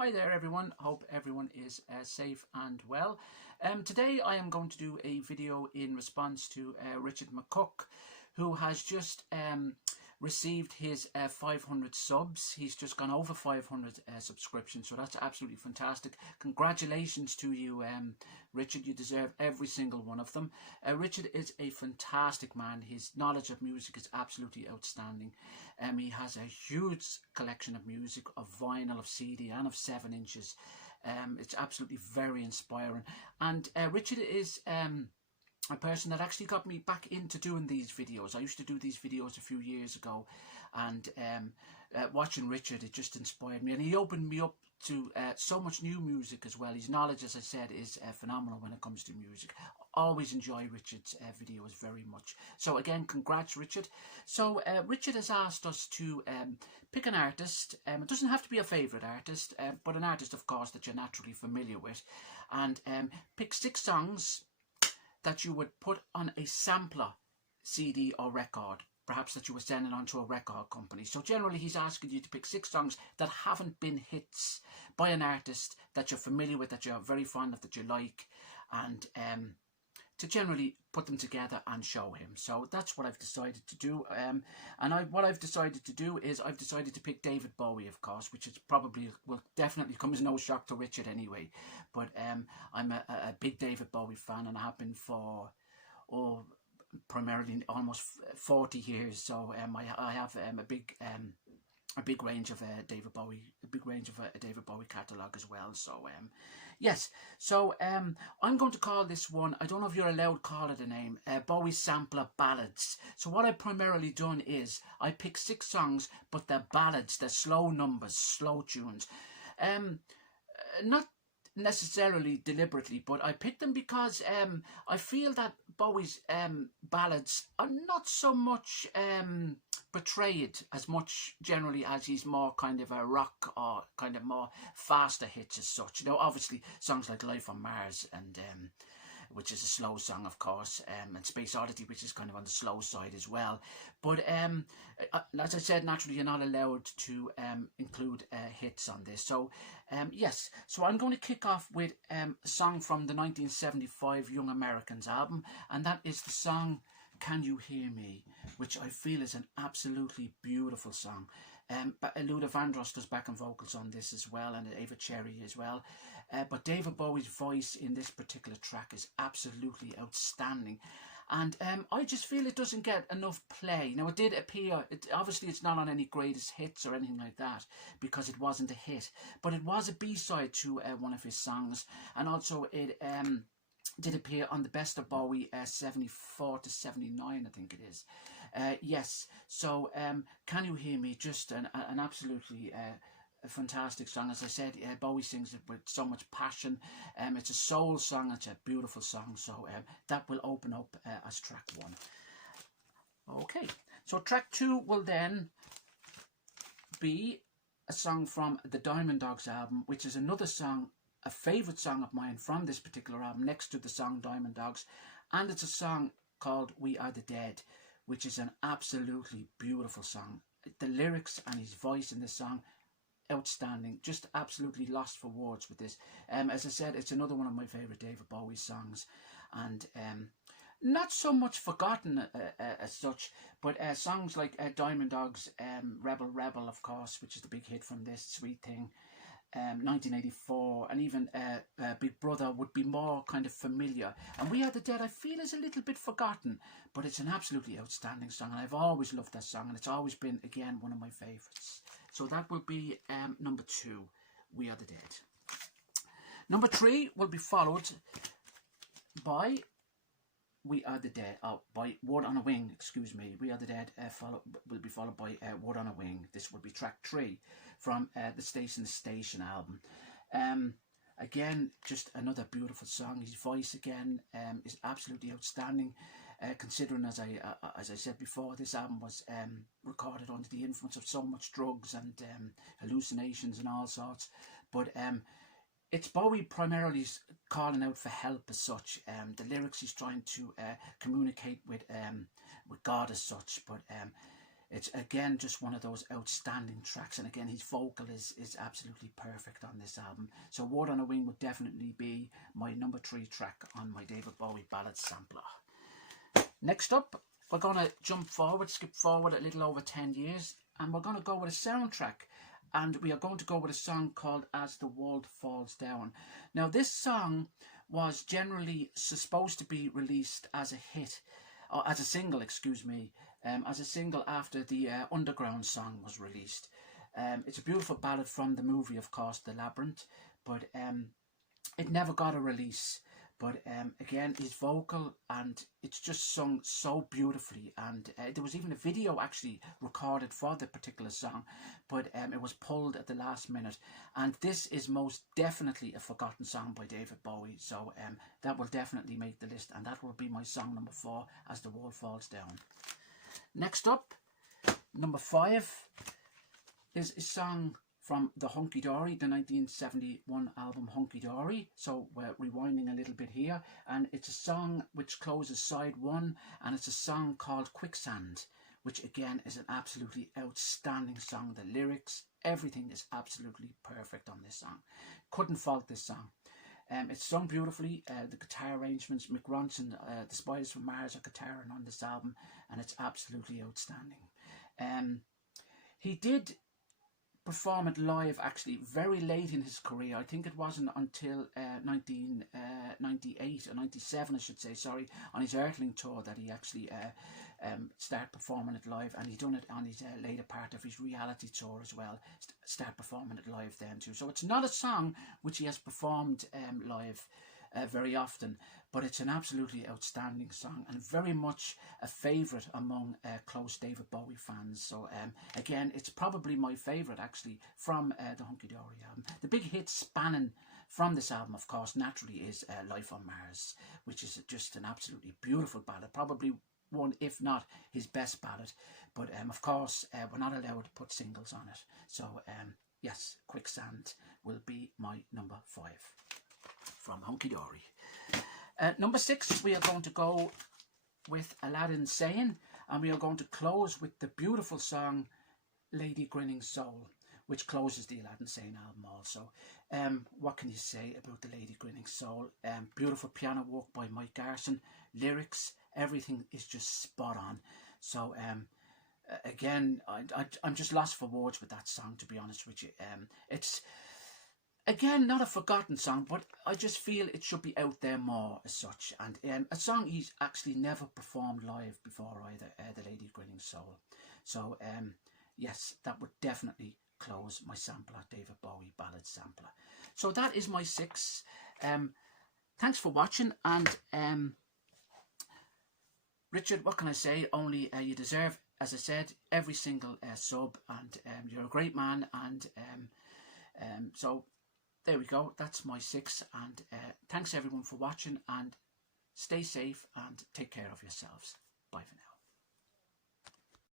Hi there everyone, hope everyone is safe and well. Today I am going to do a video in response to Richard McCook, who has just received his 500 subs. He's just gone over 500 subscriptions, so that's absolutely fantastic. Congratulations to you, Richard. You deserve every single one of them. Richard is a fantastic man. His knowledge of music is absolutely outstanding. He has a huge collection of music, of vinyl, of CD and of 7 inches. It's absolutely very inspiring. And Richard is a person that actually got me back into doing these videos. I used to do these videos a few years ago, and watching Richard, it just inspired me, and he opened me up to so much new music as well. His knowledge, as I said, is phenomenal when it comes to music. Always enjoy Richard's videos very much. So again, congrats Richard. So Richard has asked us to pick an artist. It doesn't have to be a favourite artist, but an artist of course that you're naturally familiar with, and pick 6 songs that you would put on a sampler CD or record, perhaps that you were sending on to a record company. So generally he's asking you to pick 6 songs that haven't been hits by an artist that you're familiar with, that you're very fond of, that you like, and to generally put them together and show him. So that's what I've decided to do. What I've decided to do is I've decided to pick David Bowie, of course, which is probably, will definitely come as no shock to Richard anyway. But I'm a big David Bowie fan, and I have been for, primarily almost 40 years. So I have a big range of David Bowie, David Bowie catalogue as well. So yes, so I'm going to call this one, I don't know if you're allowed to call it a name, Bowie Sampler Ballads. So what I've primarily done is I pick 6 songs, but they're ballads, they're slow numbers, slow tunes. Not necessarily deliberately, but I picked them because I feel that Bowie's ballads are not so much portrayed as much generally as he's more kind of a rock or kind of more faster hits as such. You know, obviously songs like Life on Mars, and which is a slow song, of course, and Space Oddity, which is kind of on the slow side as well. But as I said, naturally you're not allowed to include hits on this. So yes, so I'm going to kick off with a song from the 1975 Young Americans album, and that is the song Can You Hear Me, which I feel is an absolutely beautiful song. But Luther Vandross does backing vocals on this as well, and Ava Cherry as well. But David Bowie's voice in this particular track is absolutely outstanding. And I just feel it doesn't get enough play. Now, it did appear, obviously it's not on any greatest hits or anything like that, because it wasn't a hit. But it was a B-side to one of his songs. And also it did appear on the Best of Bowie 74 to 79, I think it is. Yes, so Can You Hear Me? Just an absolutely a fantastic song. As I said, Bowie sings it with so much passion. It's a soul song, it's a beautiful song. So that will open up as track 1. Okay, so track 2 will then be a song from the Diamond Dogs album, which is another song, a favourite song of mine from this particular album, next to the song Diamond Dogs. And it's a song called We Are the Dead, which is an absolutely beautiful song. The lyrics and his voice in this song, outstanding. Just absolutely lost for words with this. As I said, it's another one of my favourite David Bowie songs, and not so much forgotten as such, but songs like Diamond Dogs, Rebel Rebel, of course, which is the big hit from this, Sweet Thing, 1984, and even Big Brother would be more kind of familiar. And We Are the Dead, I feel, is a little bit forgotten, but it's an absolutely outstanding song, and I've always loved that song, and it's always been, again, one of my favourites. So that will be number 2, We Are the Dead. Number 3 will be followed by We Are the Dead, by Word on a Wing, excuse me. We Are the Dead will be followed by Word on a Wing. This will be track 3 from the Station to Station album. Again, just another beautiful song. His voice again is absolutely outstanding. Considering, as I said before, this album was recorded under the influence of so much drugs and hallucinations and all sorts. But it's Bowie primarily calling out for help as such. The lyrics he's trying to communicate with God as such. But it's again just one of those outstanding tracks, and again his vocal is absolutely perfect on this album. So Word on a Wing would definitely be my number 3 track on my David Bowie ballad sampler. Next up, we're going to skip forward a little over 10 years, and we're going to go with a soundtrack, and we are going to go with a song called As the World Falls Down. Now this song was generally supposed to be released as a hit, or as a single, excuse me, as a single after the Underground song was released. It's a beautiful ballad from the movie, of course, The Labyrinth, but it never got a release. But again, his vocal, and it's just sung so beautifully, and there was even a video actually recorded for the particular song, but it was pulled at the last minute. And this is most definitely a forgotten song by David Bowie, so that will definitely make the list, and that will be my song number 4, As the World Falls Down. Next up, number 5 is a song from the Hunky Dory, the 1971 album Hunky Dory. So we're rewinding a little bit here, and it's a song which closes side 1, and it's a song called Quicksand, which again is an absolutely outstanding song. The lyrics, everything is absolutely perfect on this song. Couldn't fault this song. It's sung beautifully. The guitar arrangements, Mick Ronson, the Spiders from Mars are guitaring on this album, and it's absolutely outstanding. He did perform it live actually very late in his career. I think it wasn't until 1998 or 97, I should say, sorry, on his Earthling tour that he actually started performing it live, and he done it on his later part of his reality tour as well, start performing it live then too. So it's not a song which he has performed live very often, but it's an absolutely outstanding song, and very much a favourite among close David Bowie fans. So again, it's probably my favourite actually from the Hunky Dory album. The big hit spanning from this album, of course, naturally is Life on Mars, which is just an absolutely beautiful ballad, probably one, if not his best ballad. But of course, we're not allowed to put singles on it. So yes, Quicksand will be my number 5 from Hunky Dory. Number 6, we are going to go with Aladdin Sane, and we are going to close with the beautiful song Lady Grinning Soul, which closes the Aladdin Sane album also. What can you say about the Lady Grinning Soul? Beautiful piano work by Mike Garson, lyrics, everything is just spot on. So again, I'm just lost for words with that song, to be honest with you. It's again not a forgotten song, but I just feel it should be out there more as such, and a song he's actually never performed live before either, the Lady Grinning Soul. So yes, that would definitely close my sampler, David Bowie Ballad Sampler. So that is my 6. Thanks for watching, and Richard, what can I say? Only you deserve, as I said, every single sub, and you're a great man, and so there we go. That's my 6, and thanks everyone for watching, and stay safe and take care of yourselves. Bye for now.